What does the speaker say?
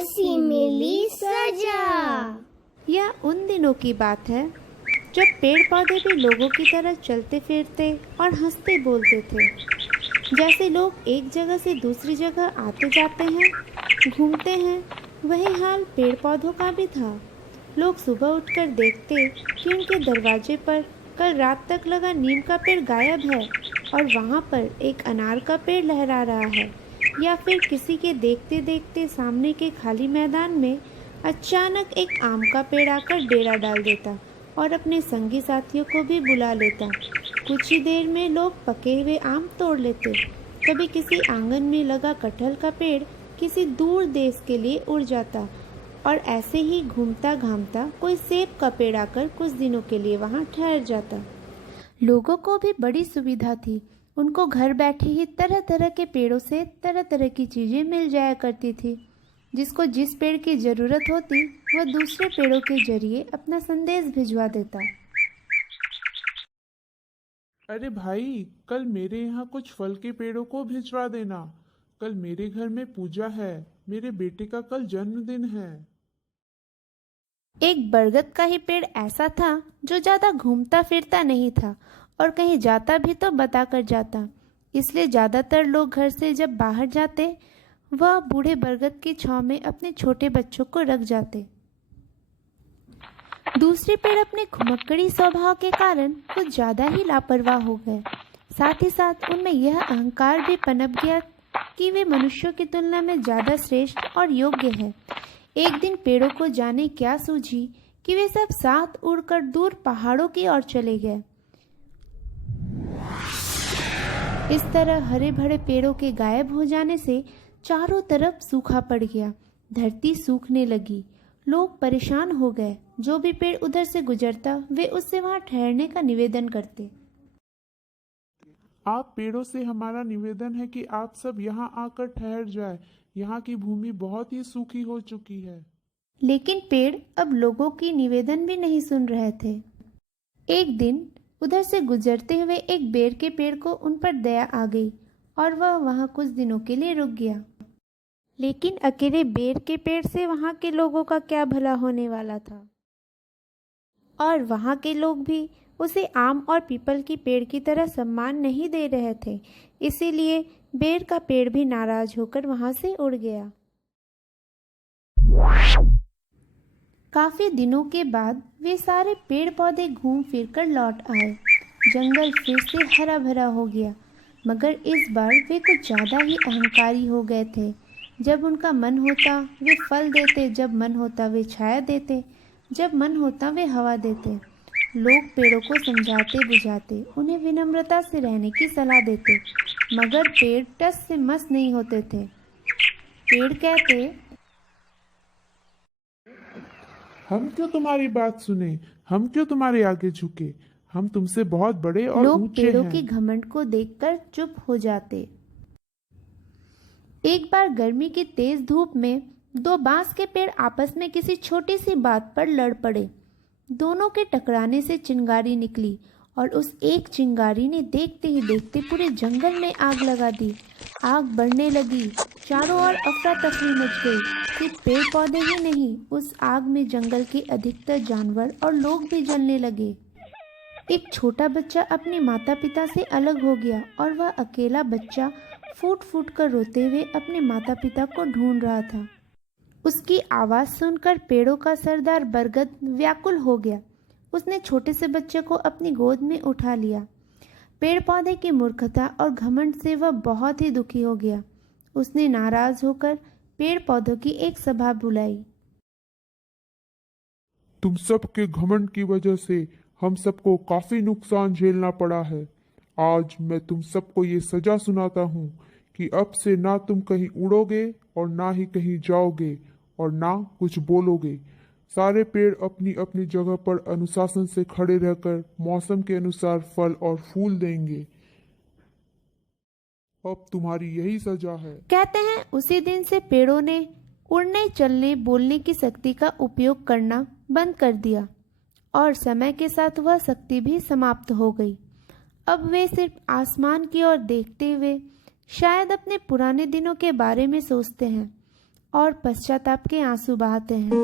ऐसी मिली सजा। यह उन दिनों की बात है जब पेड़ पौधे भी लोगों की तरह चलते फिरते और हंसते बोलते थे। जैसे लोग एक जगह से दूसरी जगह आते जाते हैं, घूमते हैं, वही हाल पेड़ पौधों का भी था। लोग सुबह उठकर देखते कि उनके दरवाजे पर कल रात तक लगा नीम का पेड़ गायब है और वहाँ पर एक अनार का पेड़ लहरा रहा है, या फिर किसी के देखते देखते सामने के खाली मैदान में अचानक एक आम का पेड़ आकर डेरा डाल देता और अपने संगी साथियों को भी बुला लेता। कुछ ही देर में लोग पके हुए आम तोड़ लेते। कभी किसी आंगन में लगा कटहल का पेड़ किसी दूर देश के लिए उड़ जाता और ऐसे ही घूमता घामता कोई सेब का पेड़ आकर कुछ दिनों के लिए वहां ठहर जाता। लोगों को भी बड़ी सुविधा थी। उनको घर बैठे ही तरह तरह के पेड़ों से तरह तरह की चीज़ें मिल जाया करती थी। जिसको जिस पेड़ की ज़रूरत होती वह दूसरे पेड़ों के जरिए अपना संदेश भिजवा देता। अरे भाई, कल मेरे यहाँ कुछ फल के पेड़ों को भिजवा देना। कल मेरे घर में पूजा है। मेरे बेटे का कल जन्मदिन है। एक बरगद का ही पेड़ ऐसा था जो ज़्यादा घूमता फिरता नहीं था और कहीं जाता भी तो बता कर जाता। इसलिए ज़्यादातर लोग घर से जब बाहर जाते वह बूढ़े बरगद की छांव में अपने छोटे बच्चों को रख जाते। दूसरे पेड़ अपने घुमक्कड़ी स्वभाव के कारण कुछ ज़्यादा ही लापरवाह हो गए। साथ ही साथ उनमें यह अहंकार भी पनप गया कि वे मनुष्यों की तुलना में ज़्यादा श्रेष्ठ और योग्य है। एक दिन पेड़ों को जाने क्या सूझी कि वे सब साथ उड़कर दूर पहाड़ों की ओर चले गए। इस तरह हरे भरे पेड़ों के गायब हो जाने से चारों तरफ सूखा पड़ गया। धरती सूखने लगी। लोग परेशान हो गए। जो भी पेड़ उधर से गुजरता वे उससे वहां ठहरने का निवेदन करते। आप पेड़ों से हमारा निवेदन है कि आप सब यहाँ आकर ठहर जाए। यहाँ की भूमि बहुत ही सूखी हो चुकी है। लेकिन पेड़ अब लोगों की निवेदन भी नहीं सुन रहे थे। एक दिन उधर से गुजरते हुए एक बेर के पेड़ को उन पर दया आ गई और वह वहां कुछ दिनों के लिए रुक गया। लेकिन अकेले बेर के पेड़ से वहां के लोगों का क्या भला होने वाला था। और वहां के लोग भी उसे आम और पीपल की पेड़ की तरह सम्मान नहीं दे रहे थे। इसीलिए बेर का पेड़ भी नाराज होकर वहां से उड़ गया। काफी दिनों के बाद वे सारे पेड़ पौधे घूम फिर कर लौट आए। जंगल फिर से हरा भरा हो गया, मगर इस बार वे कुछ ज्यादा ही अहंकारी हो गए थे। जब उनका मन होता वे फल देते, जब मन होता वे छाया देते, जब मन होता वे हवा देते। लोग पेड़ों को समझाते बुझाते, उन्हें विनम्रता से रहने की सलाह देते, मगर पेड़ टस से मस नहीं होते थे। पेड़ कहते, हम क्यों तुम्हारी बात सुने? हम क्यों तुम्हारे आगे झुके? हम तुमसे बहुत बड़े और लोग ऊंचे पेड़ों हैं। के घमंड को देखकर चुप हो जाते। एक बार गर्मी की तेज धूप में दो बांस के पेड़ आपस में किसी छोटी सी बात पर लड़ पड़े। दोनों के टकराने से चिंगारी निकली और उस एक चिंगारी ने देखते ही देखते पूरे जंगल में आग लगा दी। आग बढ़ने लगी। चारों ओर अफरा तफरी मच गई। सिर्फ पेड़ पौधे ही नहीं, उस आग में जंगल के अधिकतर जानवर और लोग भी जलने लगे। एक छोटा बच्चा अपने माता पिता से अलग हो गया और वह अकेला बच्चा फूट फूट कर रोते हुए अपने माता पिता को ढूंढ रहा था। उसकी आवाज़ सुनकर पेड़ों का सरदार बरगद व्याकुल हो गया। उसने छोटे से बच्चे को अपनी गोद में उठा लिया। पेड़ पौधे की मूर्खता और घमंड से वह बहुत ही दुखी हो गया। उसने नाराज होकर पेड़ पौधों की एक सभा बुलाई। तुम सब के घमंड की वजह से हम सबको काफी नुकसान झेलना पड़ा है। आज मैं तुम सबको ये सजा सुनाता हूँ कि अब से ना तुम कहीं उड़ोगे और ना ही कहीं जाओगे और ना कुछ बोलोगे। सारे पेड़ अपनी अपनी जगह पर अनुशासन से खड़े रहकर मौसम के अनुसार फल और फूल देंगे। अब तुम्हारी यही सजा है। कहते हैं उसी दिन से पेड़ों ने उड़ने, चलने, बोलने की शक्ति का उपयोग करना बंद कर दिया और समय के साथ वह शक्ति भी समाप्त हो गई। अब वे सिर्फ आसमान की ओर देखते हुए शायद अपने पुराने दिनों के बारे में सोचते हैं। और पश्चाताप के आंसू बहाते हैं।